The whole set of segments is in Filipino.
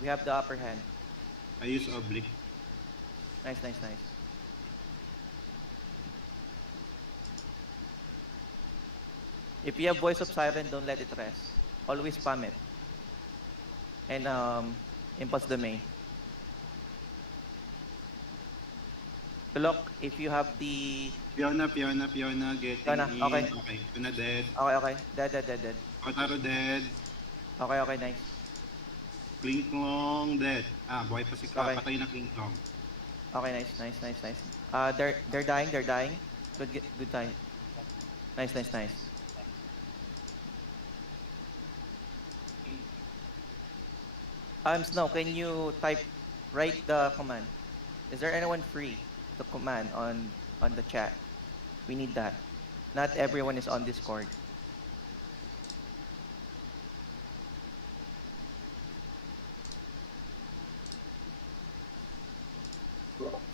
We have the upper hand. I use oblique. Nice, nice, nice. If you have Voice of Siren, don't let it rest. Always spam it. And Impulse Domain. Look, if you have the... Fiona getting Fiona, okay. in. Okay, Fiona dead. Okay, okay. Dead, dead, dead, dead. Kotaro dead. Okay, okay, nice. Klinglong dead. Ah, buhay pa si Okay. patay na Klinglong. Okay, nice, nice, nice, nice. They're dying, they're dying. Good time. Nice, nice, nice. Snow, can you write the command? Is there anyone free to command on the chat? We need that. Not everyone is on Discord.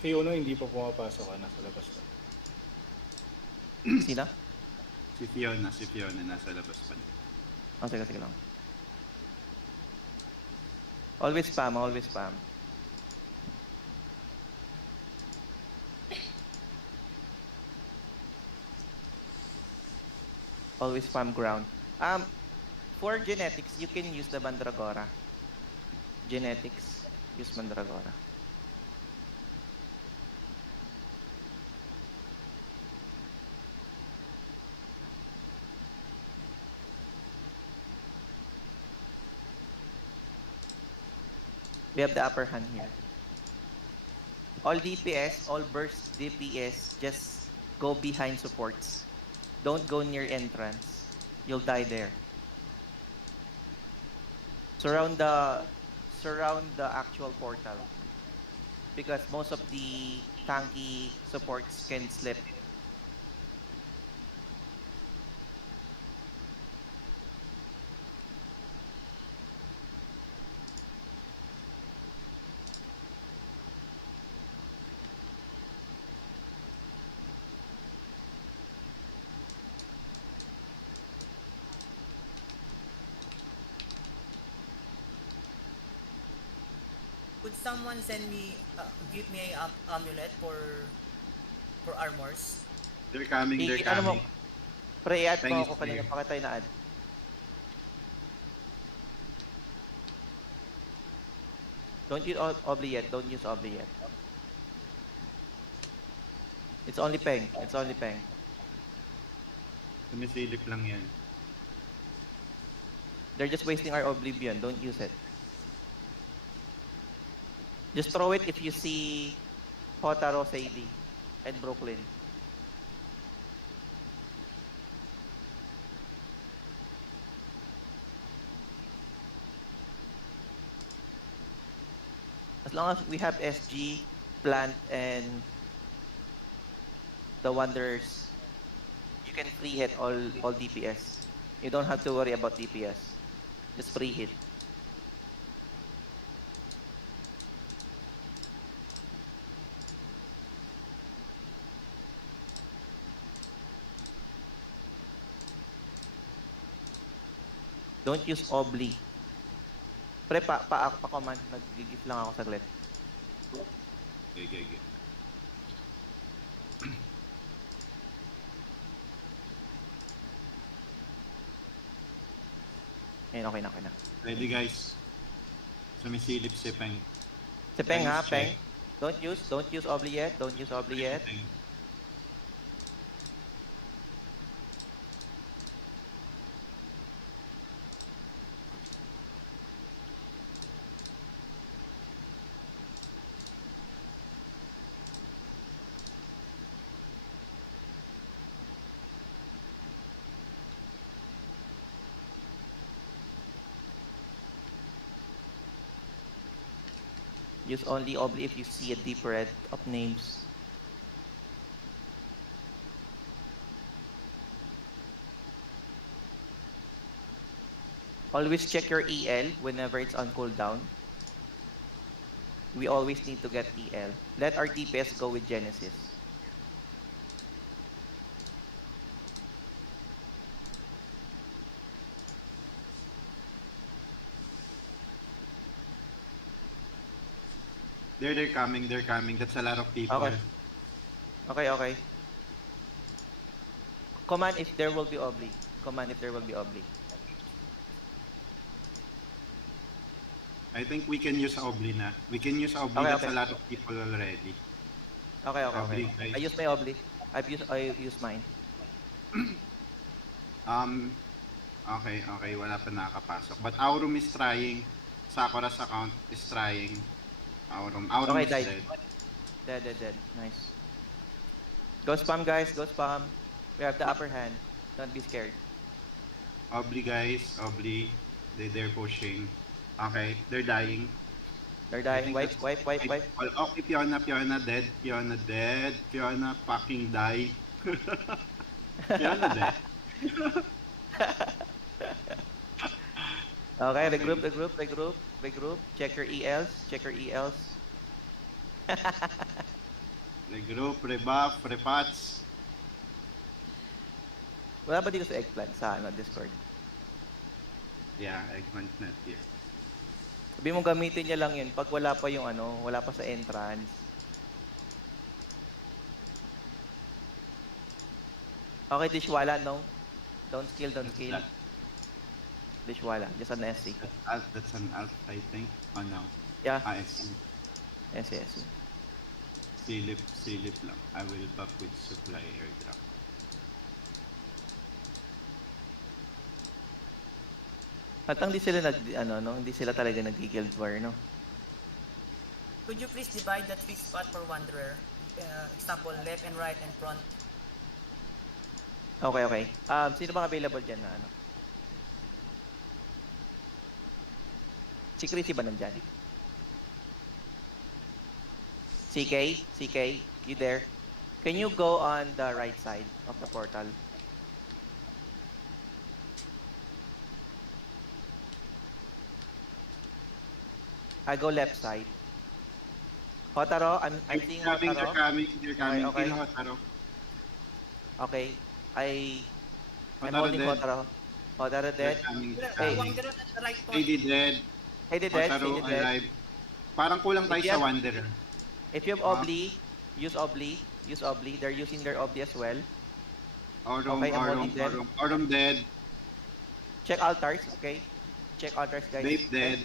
Fiona hindi pa pumapasok, nasa labas pa. Sina? Si Fiona nasa labas pa. Oh, sige, sige lang. Always spam, always spam. Always spam ground. For genetics, you can use the Mandragora. Genetics, use Mandragora. We have the upper hand here. All DPS, all burst DPS, just go behind supports. Don't go near entrance. You'll die there. Surround the actual portal. Because most of the tanky supports can slip. Could someone send me, give me a amulet for armors? They're coming, they're Ano mo, coming. pre-add mo Thanks, ako kanina, dear. pa tayo na-add. Don't use Obli yet, don't use Obli yet. It's only Peng, it's only Peng. Sumisilip lang yan. They're just wasting our Oblivion, don't use it. Just throw it if you see Hotaro, Sadie, and Brooklyn. As long as we have SG, Plant, and the Wanderers, you can free hit all DPS. You don't have to worry about DPS. Just free hit. Don't use Obli. Pre, pa-command. Nag-give lang ako saglit. Okay. Ayun, okay na, okay na. Ready, guys. Sumisilip si Peng. Si Peng ha, Thanks, Peng. check. Don't use Obli yet. Don't use Obli yet. Peng. Use only Obli if you see a deep red of names. Always check your EL whenever it's on cooldown. We always need to get EL. Let our DPS go with Genesis. They're coming, they're coming. That's a lot of people. Okay. Okay. Command if there will be obli. Command if there will be obli. I think we can use Obli na. We can use Obli. Okay, That's okay. a lot of people already. Okay. Obli, guys. I use my obli. I use mine. Okay. Wala pa nakakapasok. But Aurum is trying. Sakura's account is trying. Aurum Okay, is died. dead. Dead. Nice. Go spam, guys. Go spam. We have the upper hand. Don't be scared. Obli, guys. Obli. They're pushing. Okay, they're dying. They're I dying. think Wipe. that's- Okay, Fiona dead. Fiona dead. Fiona fucking die. Fiona dead. Okay, Okay. regroup. Check your ELs. Regroup, rebuff, repatch. Wala ba dito sa eggplant sa Discord? Yeah, eggplant net here. Sabi mo gamitin niya lang yun pag wala pa yung wala pa sa entrance. Okay, Dishwala, no? Don't kill. Dishwala, just an SC. That's an alt, I think. Oh no. Yeah, SC. SC. Silip lang. I will buff with supply airdrop. At hindi sila hindi sila talaga nag-guild war, no? Could you please divide the 3 spot for Wanderer? Example, left and right and front. Okay. Sino bang available dyan na Si Chrissy ba nandyan? CK, you there? Can you go on the right side of the portal? I go left side. Hotaro, I'm seeing They're Hotaro. coming. Okay. Kill Hotaro. Okay. I'm Hotaro holding dead. Hotaro. Hotaro dead. Hey. Wanderer at the right point. AD dead. Hey, dead. Hotaro Dead. alive. Parang kulang tayo If you sa have- Wanderer. If you have obli, use obli. They're using their obli as well. Aurum, Okay, I'm holding dead. Aurum dead. Check altars, okay? Check altars, guys. Vape dead.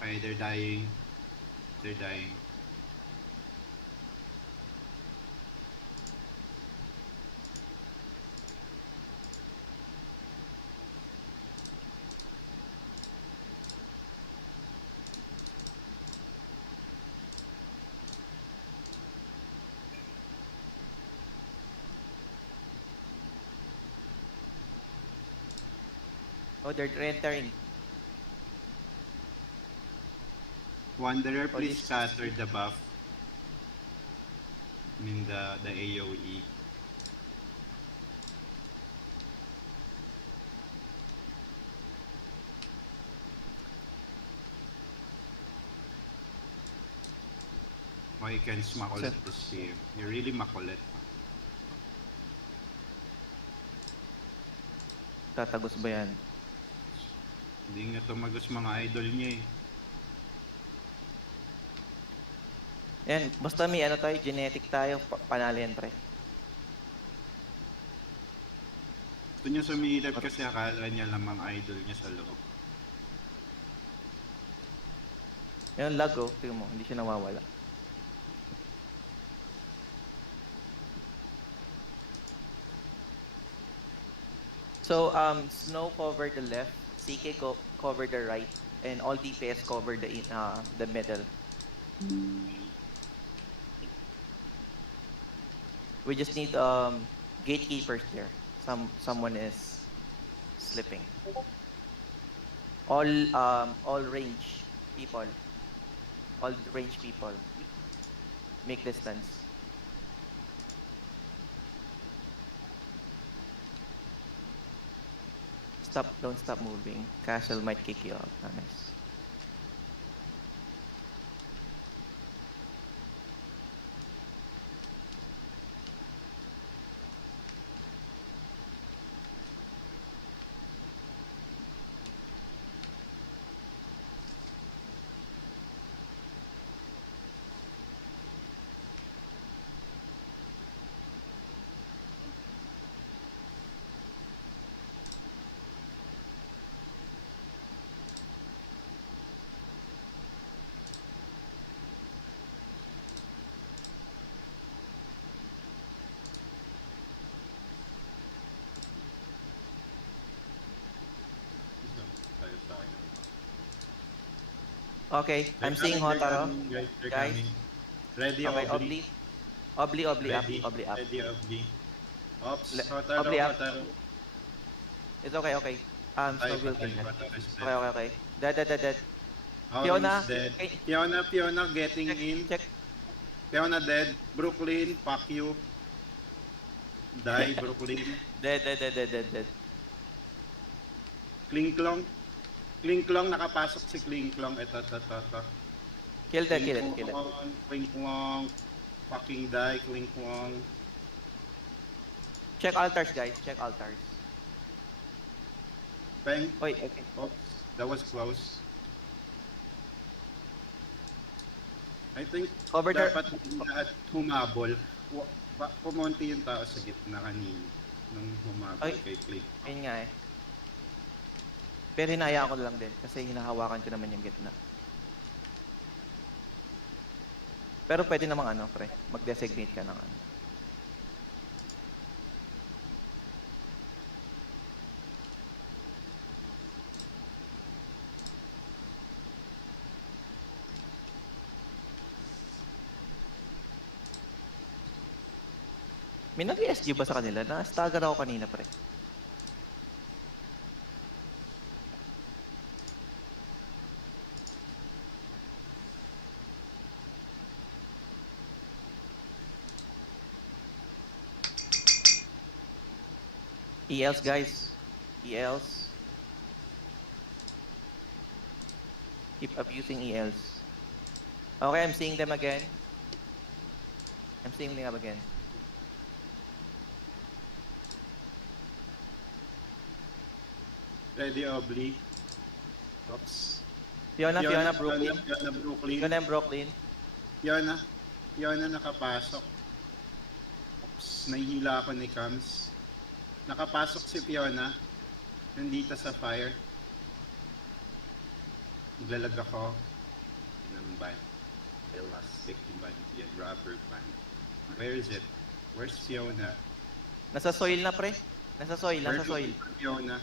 Okay, they're dying. Oh, they're entering. Wanderer, Oh, please this- scatter the buff. I mean the AoE. Why can makulit this year? You're really makulit. Tatagos ba yan? Hindi nga tumagos mga idol niya eh. Yan, basta may tayo, genetic tayo, panalo yan, pre. Gusto niya sumilip kasi akala niya lamang idol niya sa loob. Yan, lag, oh. Tingnan mo, hindi siya nawawala. So, Snow cover the left, CK cover the right, and all DPS cover the middle. We just need gatekeepers there. Someone is slipping. All range people. All range people. Make distance. Don't stop moving. Castle might kick you out. Nice. Okay, I'm seeing They're Hotaro. coming, guys. They're Guys. coming. Ready, Okay, Obli. Obli up, Ready. Obli up. Ready, Obli. Ops, Le- Hotaro, Obli up. Hotaro. It's okay, okay. Patay, Snow will kill patay. that. Hotaro is Okay, dead. okay, okay. Dead. Auron Fiona, is dead. okay, Fiona getting check, in. check. Fiona dead. Brooklyn, fuck you. Die, Brooklyn. Dead. Klingklong. Klingklong, nakapasok si Klingklong. Ito. Kill it. Klingklong. Fucking die, Klingklong. Check altars, guys. Check altars. Peng. Oy, okay. Oops, that was close. I think Cover the... dapat lahat humabol. Pumunti yung tao sa gitna kanina nung humabol Ay. kay Click. Ayun nga eh. Pero hinahayaan ko na lang din kasi hinahawakan ko naman yung gitna. Pero pwede namang ano, pre. Mag-designate ka ng ano. May nag-ESG ba sa kanila? Na-stagger ako kanina, pre. ELs, guys. ELs. Keep abusing ELs. Okay, I'm seeing them again. I'm seeing them again. Ready, Obli. Oops. Fiona, Brooklyn. Fiona, Brooklyn. Fiona and Brooklyn. Fiona nakapasok. Oops, nahihila ako ni Cams. Nakapasok si Fiona. Nandito sa fire. Naglalag ako ng band. Elastic band. Yan, rubber band. Where is it? Where's Fiona? Nasa soil na, pre. Nasa soil. Where's Fiona?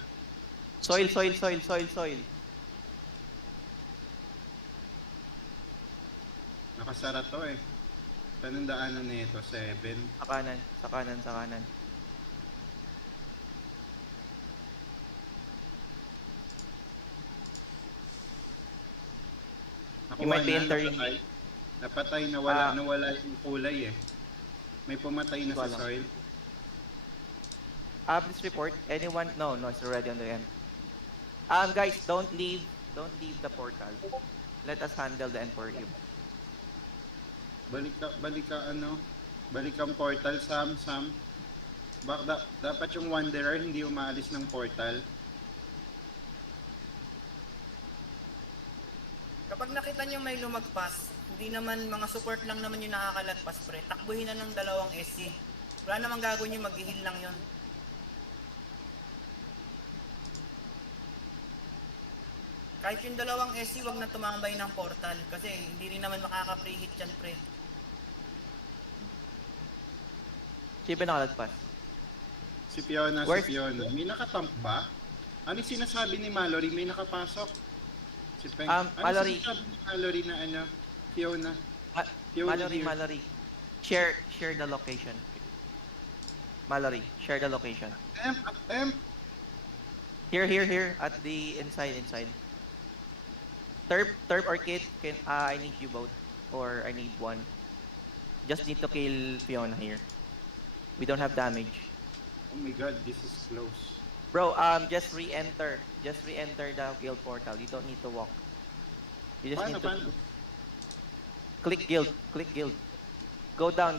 Soil. Nakasara to eh. Saan ang daanan na ito? 7. Sa kanan. Nakuha You might be na, entering. Napatay, Ah. nawala yung kulay eh. May pumatay na Hindi ko sa alam. soil. Please report. Anyone? No, it's already on the end. Guys, don't leave the portal. Let us handle the end for you. Balik ang portal, Sam. Dapat yung Wanderer hindi umaalis ng portal. Kapag nakita nyo may lumagpas, hindi naman mga support lang naman yung nakakalagpas, pre. Takbuhin na ng dalawang SC. Wala namang gagawin yung mag-heal lang yun. Kahit yung dalawang SC, wag na tumambay ng portal. Kasi hindi rin naman makaka-pre-hit yan, pre. Sino nakalagpas? Si Fiona. May nakatamp ba? Ano yung sinasabi ni Mallory? May nakapasok. Si Peng. Mallory. Sinasabi ni Mallory na ano? Fiona. Fiona here. Mallory. Share the location. Mallory, share the location. Em. Here at the inside. Terp or Kit, I need you both or I need one. Just need to kill Fiona here. We don't have damage. Oh my god, this is close. Bro, just re-enter. Just re-enter the guild portal. You don't need to walk. You just need to Paano? click guild. Go down.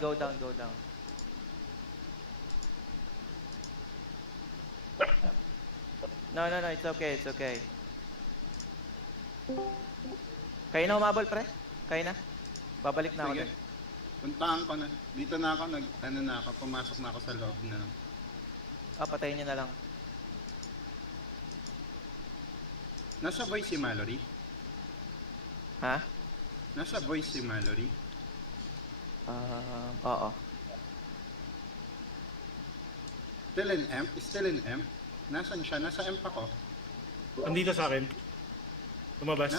No, it's okay. Kaya na humabol, pre? Kaya na? Babalik na ako Sige. dun. Puntahan ko na. Dito na ako, pumasok na ako sa loob na. Patayin niya na lang. Nasa voice si Mallory? Ha? Nasa voice si Mallory? Oo. Still in M? Nasaan siya? Nasa M pa ko. Andito sa akin. Lumabas.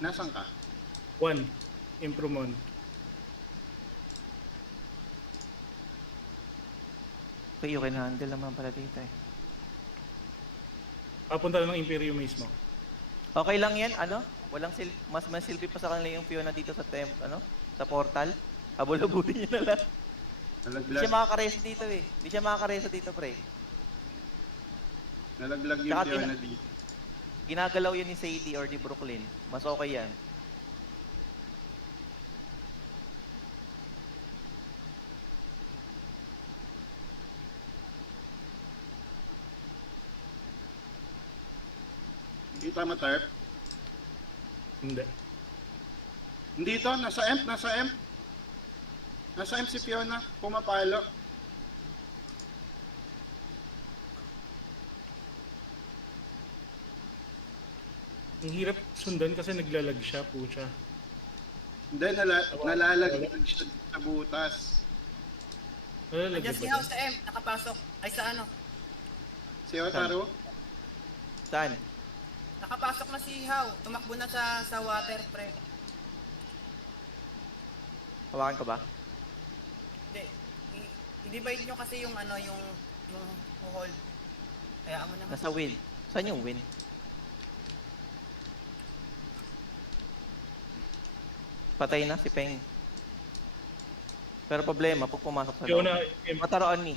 Nasaan ka? 1. Imprumon. Okay, you can handle naman pala dito eh. Papunta lang ng Imperium mismo. Okay lang yan, ano? Mas masilbi pa sa kanila yung Fiona dito sa sa portal. Habol-habulin nyo na lang. Hindi Nalaglag. siya makakaresa dito eh. Hindi siya makakaresa dito, pre. Nalaglag yung Tsaka Fiona dito. Ginagalaw yun ni Sadie or ni Brooklyn. Mas okay yan. Hindi tama, Tarp. Hindi. Hindi ito, nasa M. Nasa M si Fiona, pumapalo. Ang hirap sundan kasi naglalag siya, pucha. Hindi, nalalaglag siya sa butas. Nalalag Andiyan ba si siya? House sa M, nakapasok. Ay sa ano? Si Otaro, Saan? Nakapasok na si How. Tumakbo na sa water, pre. Hawakan ko ba? Hindi. I-divide nyo kasi yung ano, yung hold. Kaya mo naman. Nasa win. Saan yung win? Patay na si Peng. Pero problema, pag pumasok sa loob. Fiona, Mataroon ni.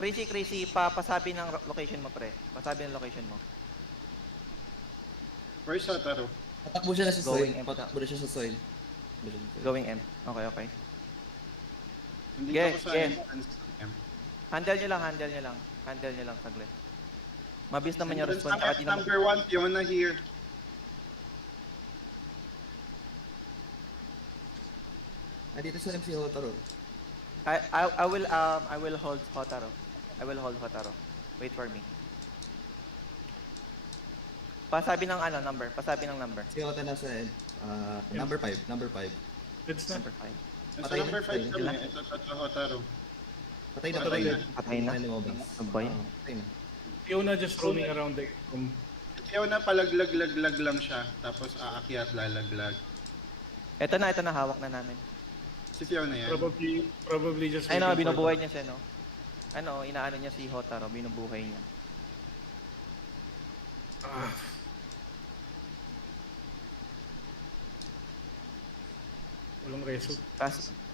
Crazy, pasabi ng location mo, pre. Pasabi ng location mo. where's Otaro? Patakbo siya na sa soil. Going M. Patakbo na siya sa soil. Going M. Okay. Hindi Yes, ako sa yes. entrance ng M. Handle nyo lang saglit. Mabilis naman yung response. Tsaka di naman, Number 1, Fiona here. Dito sa MC Hotaro. I will hold Hotaro. Wait for me. Pasabi ng number. Si Hota nasa number 5. Number 5. it's na. Number 5. Nasa Patay na, number 5 patay na. kami. Ito sa Otaro. Patay na. Patay na. Patay na. lumabas. Ano ba yun? Patay na. Fiona just roaming around the room. Fiona palaglag lang siya. Tapos aakyat, lalaglag. Ito na, hawak na namin. Si Fiona yan. Probably just Ay no, waiting for- binubuhay niya siya, no? Inaano niya si Hotaro, binubuhay niya. Ah, walang reso.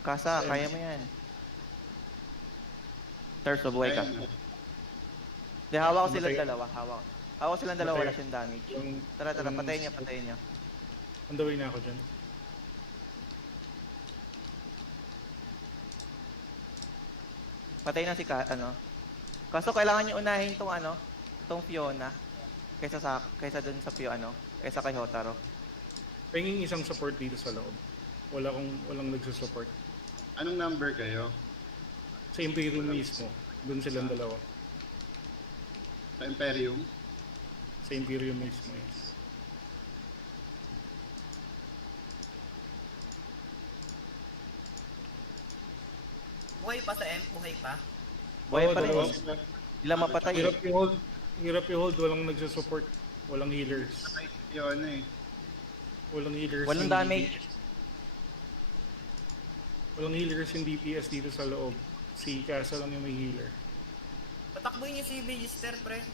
Kasa, kaya mo yan. Terso, buhay ka. Ayun. Di, hawak ko Matay. silang dalawa, hawak. Hawak silang dalawa, Matay. wala siyang damage. Yung- Tara, yung- patayin niya. On the way na ako dyan. Patay na si Kaso kailangan niyo unahin tong Fiona kaysa dun sa kaysa kay Hotaro. Penging isang support dito sa loob. Walang nagsusupport. Anong number kayo? Sa Imperium mismo. Doon silang dalawa. Sa Imperium? Sa Imperium mismo, yes. Buhay pa sa M, buhay pa. Buhay Oo, pa rin. dalawa Hindi sila. lang mapatay. Hirap i-hold, walang nagsusupport. Walang healers. Patay si Fiona eh. Walang healers. Walang yung damage. DPS. Walang healers yung DPS dito sa loob. Si Casa lang yung may healer. Patakboy niyo si Magister, pre.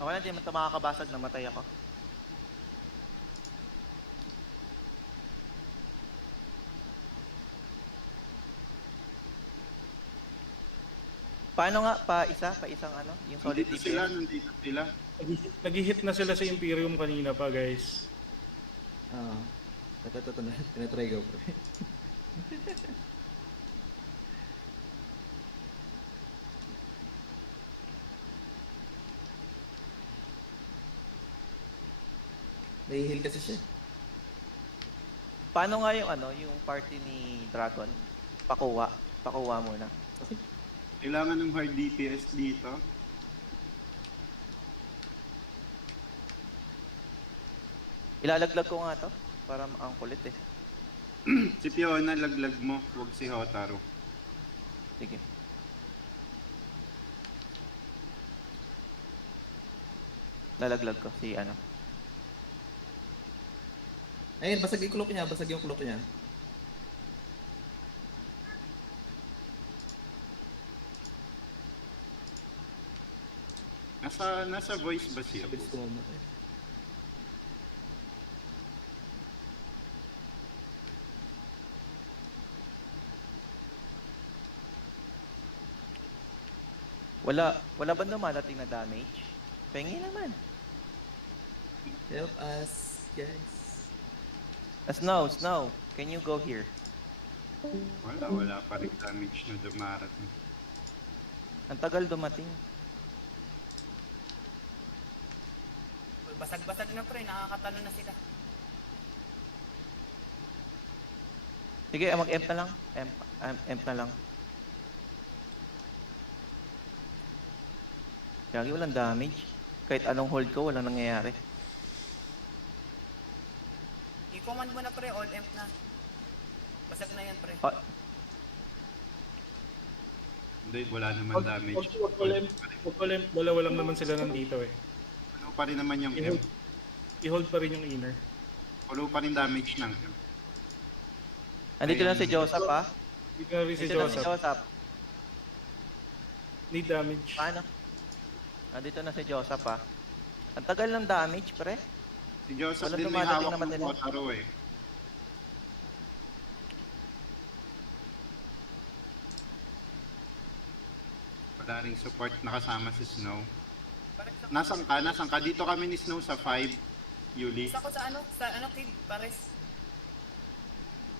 Ako na, di man ito makakabasag, namatay ako. Paano nga? Pa-isang yung solid Nandito sila, DPS. nandito sila. Nag-hit na sila sa Imperium kanina pa, guys. Ito na. Tinatry ko, pre. May heal kasi siya. Paano nga yung party ni Dragon? Pakuha muna. Kailangan ng hard DPS dito. Ilalaglag ko nga to para ang kulit eh. Si Fiona, laglag mo. Huwag si Hotaro. Sige. Lalaglag ko si ano. Ayun, basag yung cloak niya, basag yung cloak niya. Nasa voice ba siya? Bilis ko mamatay. Wala ba dumadating na damage? Pengi naman. Help us, guys. Snow, can you go here? Wala pa rin damage na dumarating. Ang tagal dumating. Basag-basag na pre, nakakatalo na sila. Sige, mag-emp na lang. Emp na lang. Yagi, walang damage. Kahit anong hold ko, walang nangyayari. I-command mo na pre, all emp na. Basag na yan pre. Ah, Hindi, wala naman damage. Wag ko limp. Dalawa lang naman sila nandito eh. Ano pa rin naman yung M? I-hold pa rin yung inner. Wala pa rin damage ng M. andito lang si Joseph, ha? Dito na rin si Andito lang si Joseph. Joseph. Need damage. Paano? Andito na si Joseph, ha? Ang tagal ng damage, pre. Si Joseph Walang din may dumadating hawak naman ng nila. Kotaro eh. Wala ring support nakasama si Snow. Nasaan ka? Nasaan ka? Dito kami ni Snow sa 5, Yuli. Isa ko sa ano kid, pares.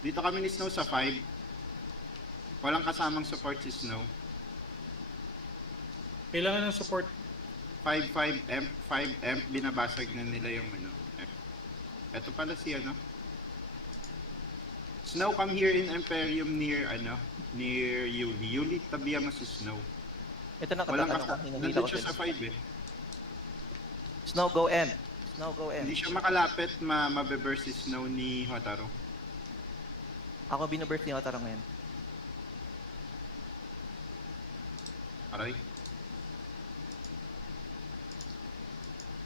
Dito kami ni Snow sa 5. Walang kasamang support si Snow. Kailangan ng support. 5 amp, binabasag na nila yung ano. Ito pala si ano. Snow, come here in Imperium near Yuli. Yuli, tabihan mo si Snow. Ito na Walang katatanong ko. kasama. Hinahila Nandun ko siya sila. sa 5 eh. Snow, go emp. Snow, go emp. Hindi siya makalapit, mabe-burst si Snow ni Hotaro. Ako binuburst ni Otaro ngayon. Aray.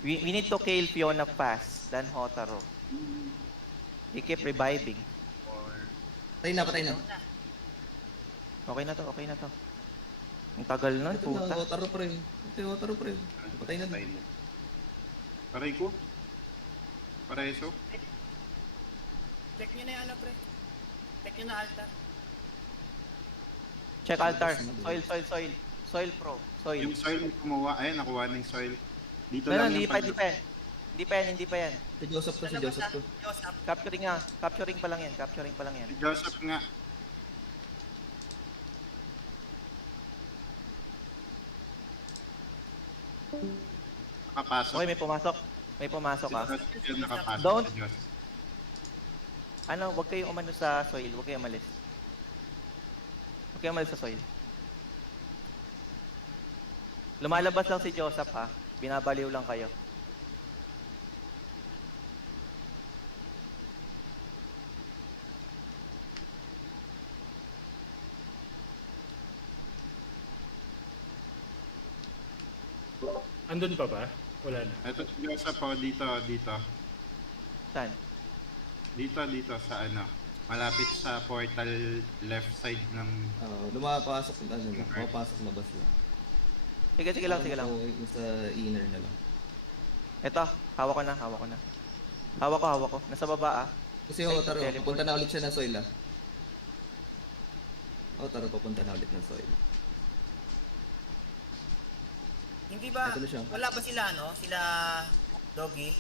We need to kill Fiona fast than Hotaro. He keep reviving. Patay na, patay na. Okay na to, okay na to. Ang tagal nun, Ito na, puta. Otaro pre. Ito, Otaro pre. Patay na. Aray ko. Pareso. Check nyo na yung ano pre. Check nyo na altar. Check altar. Soil. Soil pro. Soil. Yung soil kumuha. Ayun, nakuha na yung soil. Dito No, lang hindi yung pa, hindi pa yan. Si Joseph to, si Joseph to. Joseph. Capturing pa lang yan. Si Joseph nga. Nakapasok. Okay, may pumasok Si ah. Joseph yung nakapasok. Don't. Si Joseph. Ano, wag kayong umano sa soil, wag kayong umalis. Wag kayong umalis sa soil. Lumalabas lang si Joseph ha. Binabaliw lang kayo. Andun pa ba? Wala na. Ito si Joseph po, dito. Saan? Dito sa ano. Malapit sa portal left side ng... Lumapasok, ano lang, mapasok labas lang. Sige lang. Yung sa inner na lang. Ito, hawak ko na. Hawak ko. Nasa baba ah. Kasi Otaro, papunta na ulit siya ng soil ah. Otaro, papunta na ulit ng soil. Hindi ba, Ito na siya. wala ba sila sila Doggy?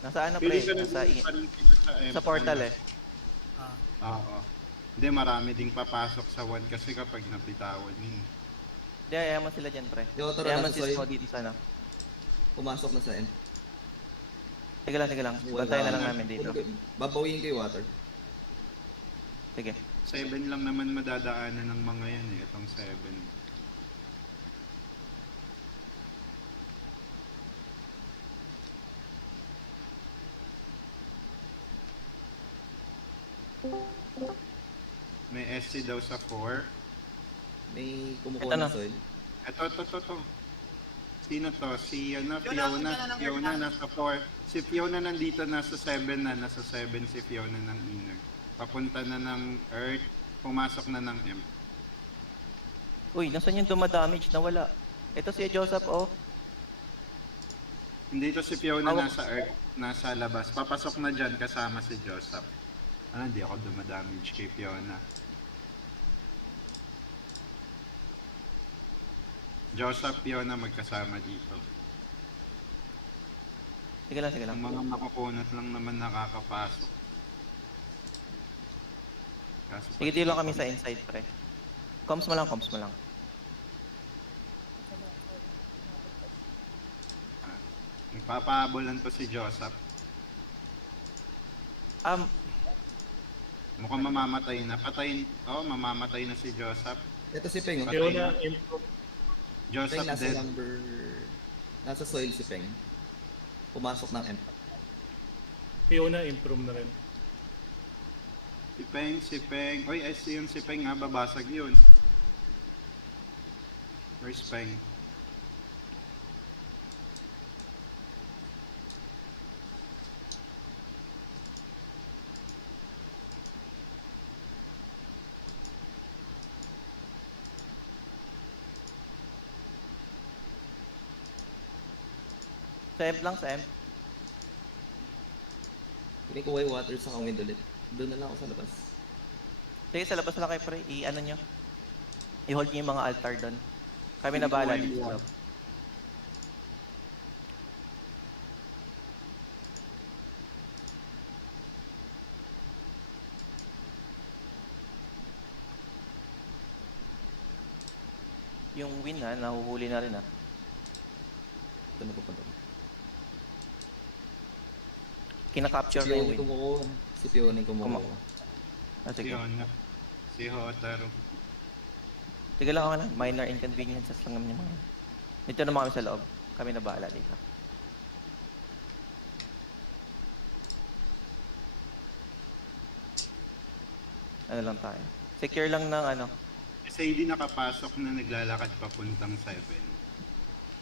Nasa ano pre? Pili ka na Nasa pa rin sila sa portal eh. Ah. Oo. Hindi, marami ding papasok sa 1 kasi kapag nabitawan yun. Hindi, ayaman sila dyan pre. Yung Otaro Ayaman nasa si soil, Snow dito sa ano. pumasok na sa end. Sige lang. Bantayan na lang namin dito. Babawiin kay Water. Sige. 7 lang naman madadaanan ng mga yan eh. Itong 7. May SC daw sa 4. May Ito kumukuha na. ng soil. Ito. Sino to? Si ano, Fiona, Fiona. punta na ng Fiona Earth, nasa 4. Si Fiona nandito nasa 7 na. Nasa 7 si Fiona ng inner. Papunta na ng Earth. Pumasok na ng M. Uy, nasan yung dumadamage? Nawala. Ito si Joseph, oh. Hindi to si Fiona Hawak. nasa Earth. Nasa labas. Papasok na dyan kasama si Joseph. Hindi ako dumadamage kay Fiona. Joseph, Fiona magkasama dito. Sige lang, sige lang. Ang mga makukunat lang naman nakakapasok. Kaso Sige, dito lang kami sa inside, pre. Comms mo lang, comms mo lang. Nagpapahabolan to si Joseph. Mukhang mamamatay na. Patayin. Oh, mamamatay na si Joseph. Ito si Peng. Oh. Fiona, improve. Peng Joseph nasa dead. number... Nasa soil si Peng. Pumasok ng M. Fiona, improve na rin. Si Peng. Oy, SC yun si Peng ha. Babasag yun. Where's Peng? Sa M lang, sa M. Pinikuha yung water sa wind ulit. Doon na lang ako sa labas. Sige, sa labas lang kayo, pre. I-ano nyo. I-hold nyo yung mga altar doon. Kami na bahala dito sa loob. Yung win ha, nahuhuli na rin ha. Ito na pupunta. Kinakapture Si na yung Fiona win. kumukuha. Si Fiona kumukuha. Ah, Si sige. Fiona. Si Hotaru. Sige lang ako lang. Minor inconveniences lang naman yung mga yun. Dito naman kami sa loob. Kami na bahala dito. Ano lang tayo. Secure lang ng ano. Si AD nakapasok na naglalakad papuntang 7.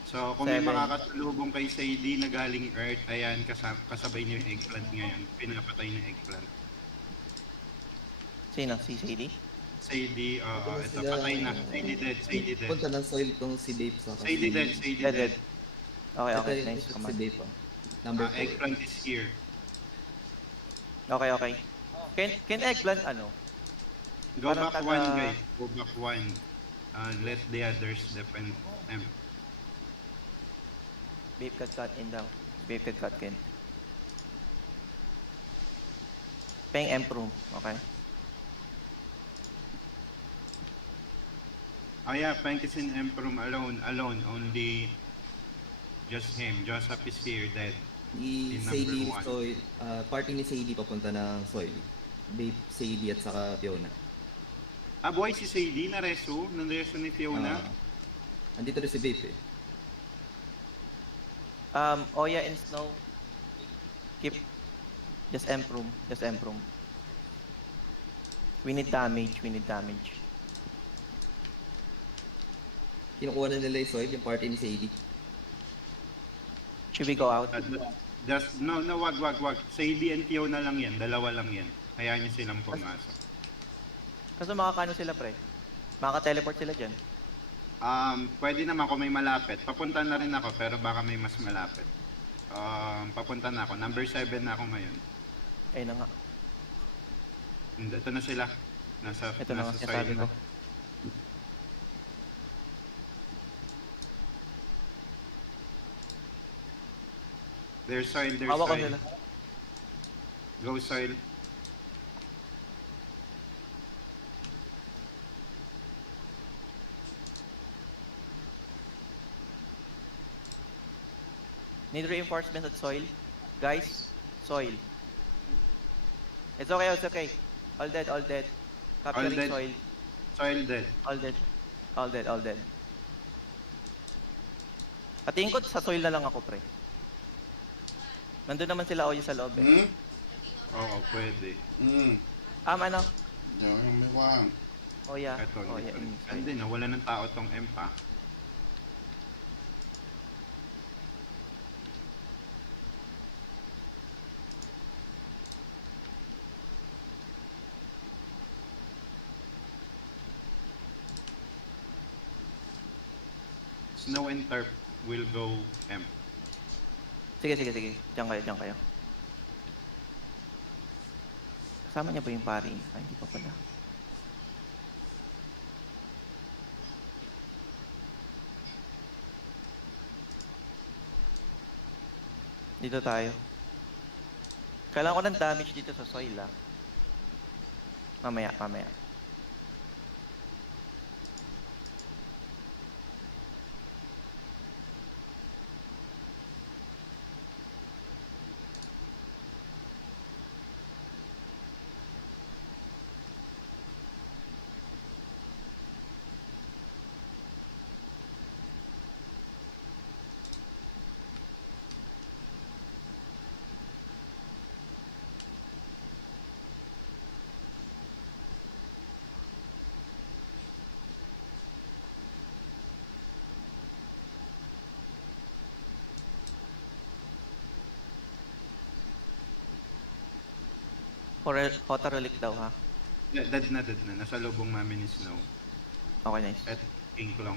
So, kung may 7. makakasalubong kay Sadie na galing Earth, ayan, kasabay niyo yung eggplant ngayon. Pinapatay na eggplant. Sino? Si CD? Sadie, Ito na ito, sila. patay na. Sadie dead, Sadie dead. Punta ng soil tong si Dave sa Sadie dead, Sadie Dead, dead. dead. Okay, Ito okay. yung Nice si command. Dave. Oh. Number 4. Eggplant is here. Okay, okay. Can eggplant ano? Go Parang back taga- one, guys. Go back one. Let the others defend them. Babe cut in daw. Babe cut in. Peng improve. Okay. Yeah, Pank is in Emperor alone, only just him. Joseph is here, dead. Ni In Sadie number 1. soil. Party ni Sadie papunta ng soil. Dave, Sadie at saka Fiona. Boy, si Sadie, nareso ni Fiona. Andito rin si Dave eh. Oya and Snow. Keep. Just improve. Just improve. We need damage. We need damage. Kinukuha na nila yung soil, yung party ni Sadie. Should we go out? Just, no, wag. Sadie and Fiona lang yan, dalawa lang yan. Hayaan niyo silang pumasok. Kaso makakano sila, pre? Makaka-teleport sila dyan. Pwede naman kung may malapit. Papunta na rin ako, pero baka may mas malapit. Papunta na ako. Number 7 na ako ngayon. Ayun na nga. Ito na sila. Nasa Ito na nga, soil sinasabi ko. There's soil, there's Hawa ko soil. sila. Go soil. Need reinforcements at soil. Guys, soil. It's okay, it's okay. All dead, all dead. Capturing dead. soil. Soil dead. All dead. All dead, all dead. Patingin ko sa soil na lang ako, pre. Nandun naman sila Oya sa loob eh. Oo, pwede. Ano? Yung may wang. Oya. Ito, Oya in soil. hindi, nawala ng tao tong M pa. Snow and Turf will go M. Sige. Diyan kayo. Kasama niya ba yung pari? Ay, hindi pa pala. Dito tayo. Kailangan ko ng damage dito sa soil, ah. Mamaya. Hotter relic daw, ha? Dead na. Nasa lubong namin ni Snow. Okay, nice. At King Klong,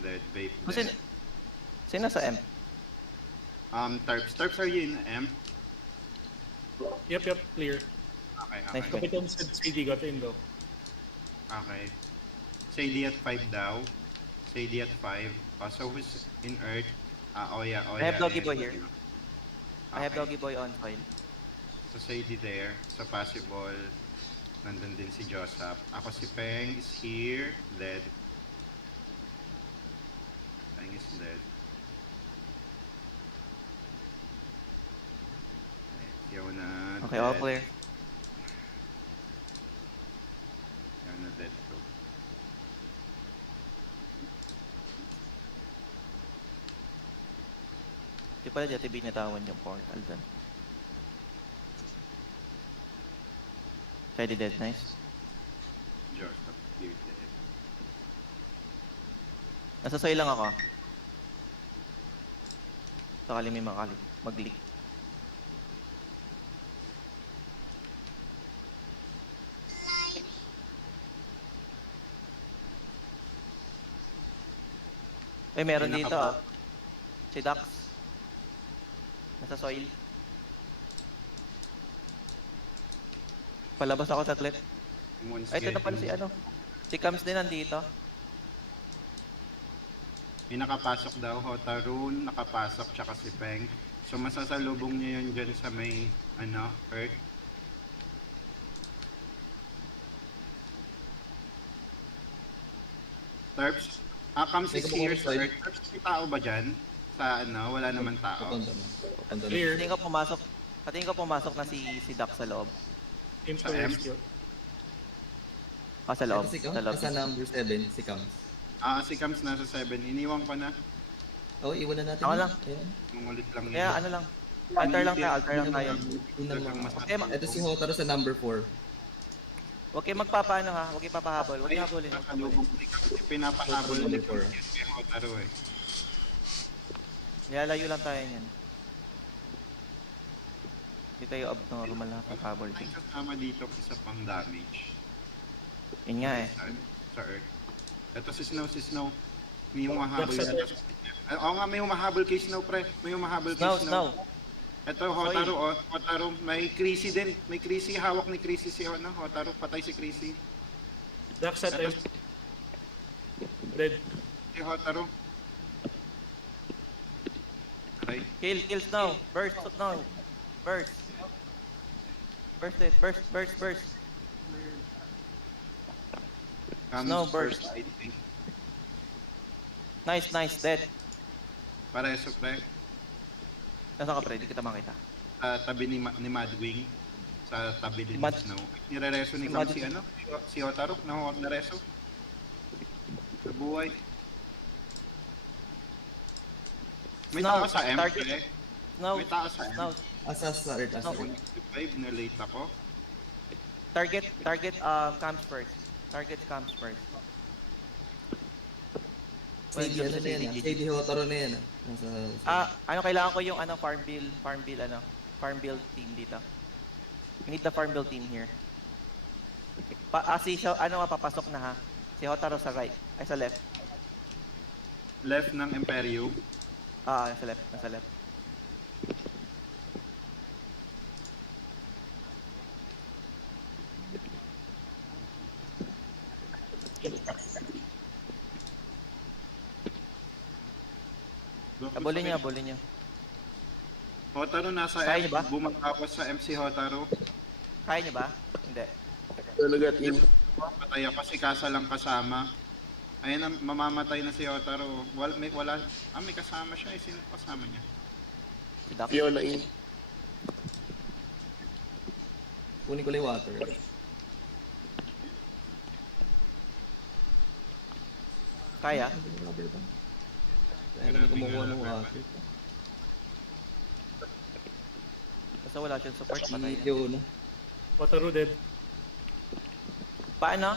Dead, Vape, Kung Dead. sino sa M? Turfs are you in M? Yep, clear. Okay. Nice. Kapitan said CD got in though. Okay. Sadie at 5 daw. Sadie at 5. So who's in Earth? Oya. I have Doggy Boy here. I have Okay. Doggy Boy on soil. So Sadie there. So possible. Nandun din si Joseph. Ako si Peng is here. Dead. Peng is dead. Fiona Okay, all dead. clear. Fiona dead too. Di pala dati binitawan yung portal doon. Ready dead, nice. Joseph here dead. Nasa soil lang ako. Sakali may mag-leak. Ay, meron May dito, nakapa- ah. Si Dax. Nasa soil. Palabas ako saglit. Ay, ito na pala si ano. Si Cams din nandito. May nakapasok daw, Hotarun, nakapasok, tsaka si Peng. So masasalubong niya yun dyan sa may, Earth. Terps, Kams May is kabukuhan here sa sa side. Earth. Terps, may tao ba dyan? Sa wala naman tao. Papunta na. Clear. Tingin ko pumasok na si Dax sa loob. Aim Sa for M? rescue. Sa loob. Ito si Cam, Sa loob. nasa number 7, si Cams. Si Kams nasa 7. Iniwan ko na. Iwan na natin. Ako yun. lang. Ayan. Mangulit lang Kaya yun. ano lang. Altar lang tayo. Yun ang Talagang mga- Okay, Ito si Hotaro sa number 4. Huwag kayo magpapaano, ha. Huwag kayo papahabol. Huwag Ay, niyo habulin. nakasalubong ni Kams. Pinapahabol ni Kams kay Hotaru eh. Nilalayo lang tayo niyan. Hindi tayo abnormal na paghabol. May kasama dito isa pang damage. Yun nga eh. Sa Earth. Ito si Snow. May humahabol That's na. Oo nga, may humahabol kay Snow, pre. May humahabol kay Snow. Ito, Hotaru, may Chrissy din. May Chrissy, hawak ni Chrissy si Hotaru. Patay si Chrissy. Dax at M. Ito Dead. si Hotaru. Aray. Kill Snow. Burst Snow. Burst it. Burst. Comes Snow burst. I think. Nice. Dead. Pareso, pre. Nasaan ka pre? Di kita makita. Sa tabi ni Madwing. Sa tabi din ni Mad- Snow. Nirereso ni si Cam Mad- si Hotaru. Nareso. Sa buhay. May Snow, tao sa M, target. pre. Snow. May tao sa M. Snow. Sa Earth. No. 165, na-late ako. Target comes first. Target comes first. Well, Sadie, ano na yan? GG. Sadie Hotaro na yan. Nasa... Kailangan ko yung farm bill team dito. We need the farm bill team here. Papasok na ha. Si Hotaru sa right, ay sa left. left ng Imperium. Nasa left, nasa left. Abulin niya, abulin niya. Hotaru nasa Kaya F, niyo ba? bumagkawas sa MC Hotaru. Kaya niyo ba? Hindi. Talaga in. Patay ako si Kasa lang kasama. Ayun na, mamamatay na si Hotaru. May kasama siya. Sino kasama niya? Si Doc. Fiona in. Kunin ko lang yung water. Kaya? Rubber band. Kaya namin kumukuha ng water. Basta wala siyang support, patay Si yan. Fiona. Wataru dead. Paano?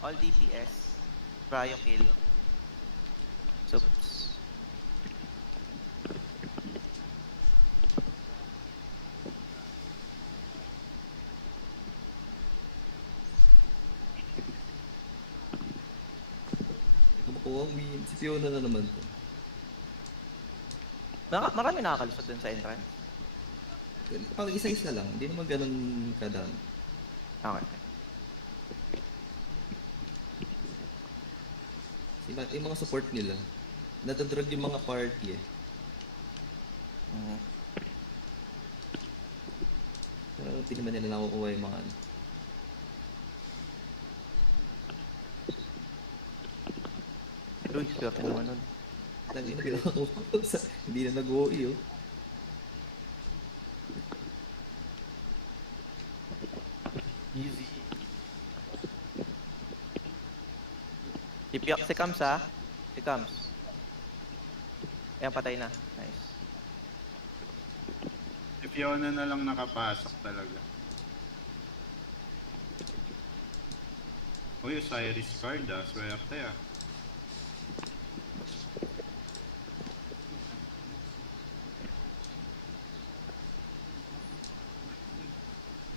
All DPS. Cryo kill. Soups. Kumukuha ang win. Si Fiona na naman to. Marami nakakalusot dun sa entrance. Pang isa-isa lang. Hindi naman ganun kadami. Okay. Yung mga support nila. Natadrag yung mga party eh. Mhm. Pero hindi naman nila nakukuha yung mga ano. Uy, swerte naman nun. Lagi na ginawa hindi na nag-OE oh. Easy. Ipyak si Kams ha. Si Kams. Ayan, patay na. Nice. Si Fiona na lang nakapasok talaga. Uy, Osiris card swerte ah.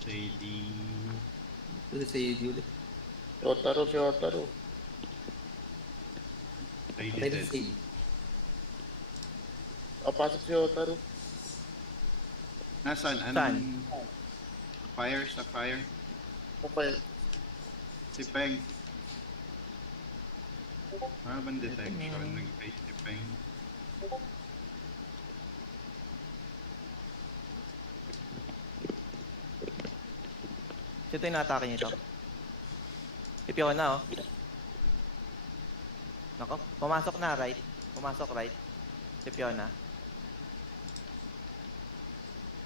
JD. Ito si Sadie ulit. Si Hotaru. JD Patay na dead. si Sadie. Pasok si Hotaru. Nasaan? Anong... Fire sa fire? Okay. Si Peng. Bang detection? Nag-face si Peng. Ito yung na-atake nito. Ipyaw na oh. Nako, pumasok na right. Pumasok right. Si Fiona.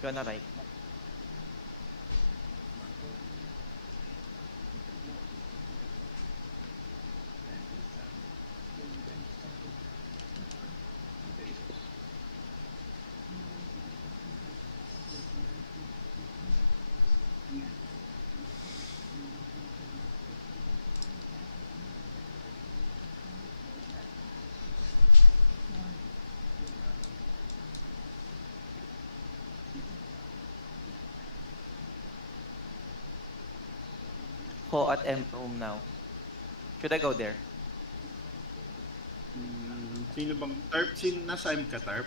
Fiona right. Ho at M room now. Should I go there? Sino bang... Tarp? Nasa M ka, Tarp?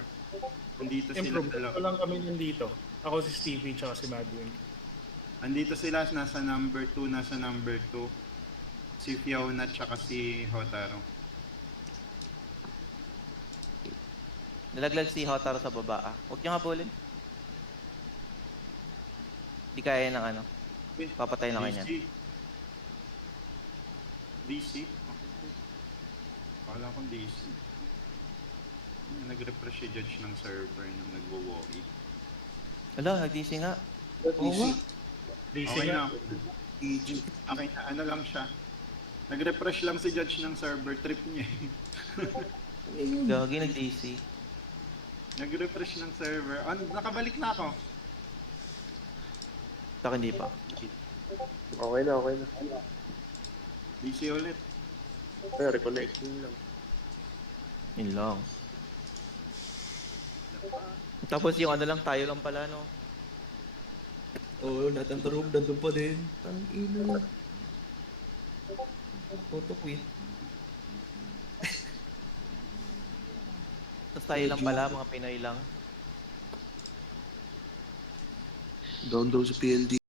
Nandito sila Improve. dalawa. Ito lang kami nandito. Ako si Stevie tsaka si Madwin. Andito sila, nasa number 2, nasa number 2. Si Fiona tsaka si Hotaru. Nalaglag si Hotaru sa baba ah. Huwag niyo habulin. Di kaya ng ano. Papatay na kanya. DC? Kala kong DC. Nag-refresh si Judge ng server nung nagwo-walkie. Ala, nag-DC nga. Oo nga. DC Okay nga. na. Okay na, ano lang siya. Nag-refresh lang si Judge ng server, trip niya eh. Gagi, nag-DC. Nag-refresh ng server. Nakabalik na ako. Saka hindi pa. Okay na. DC ulit. Reconnecting lang. Yun lang. Tapos yung ano lang, tayo lang pala no. Oo, natang room, nandun pa din. Tangina. Auto quit. Tapos tayo lang pala, mga Pinoy lang. Down daw sa PLD.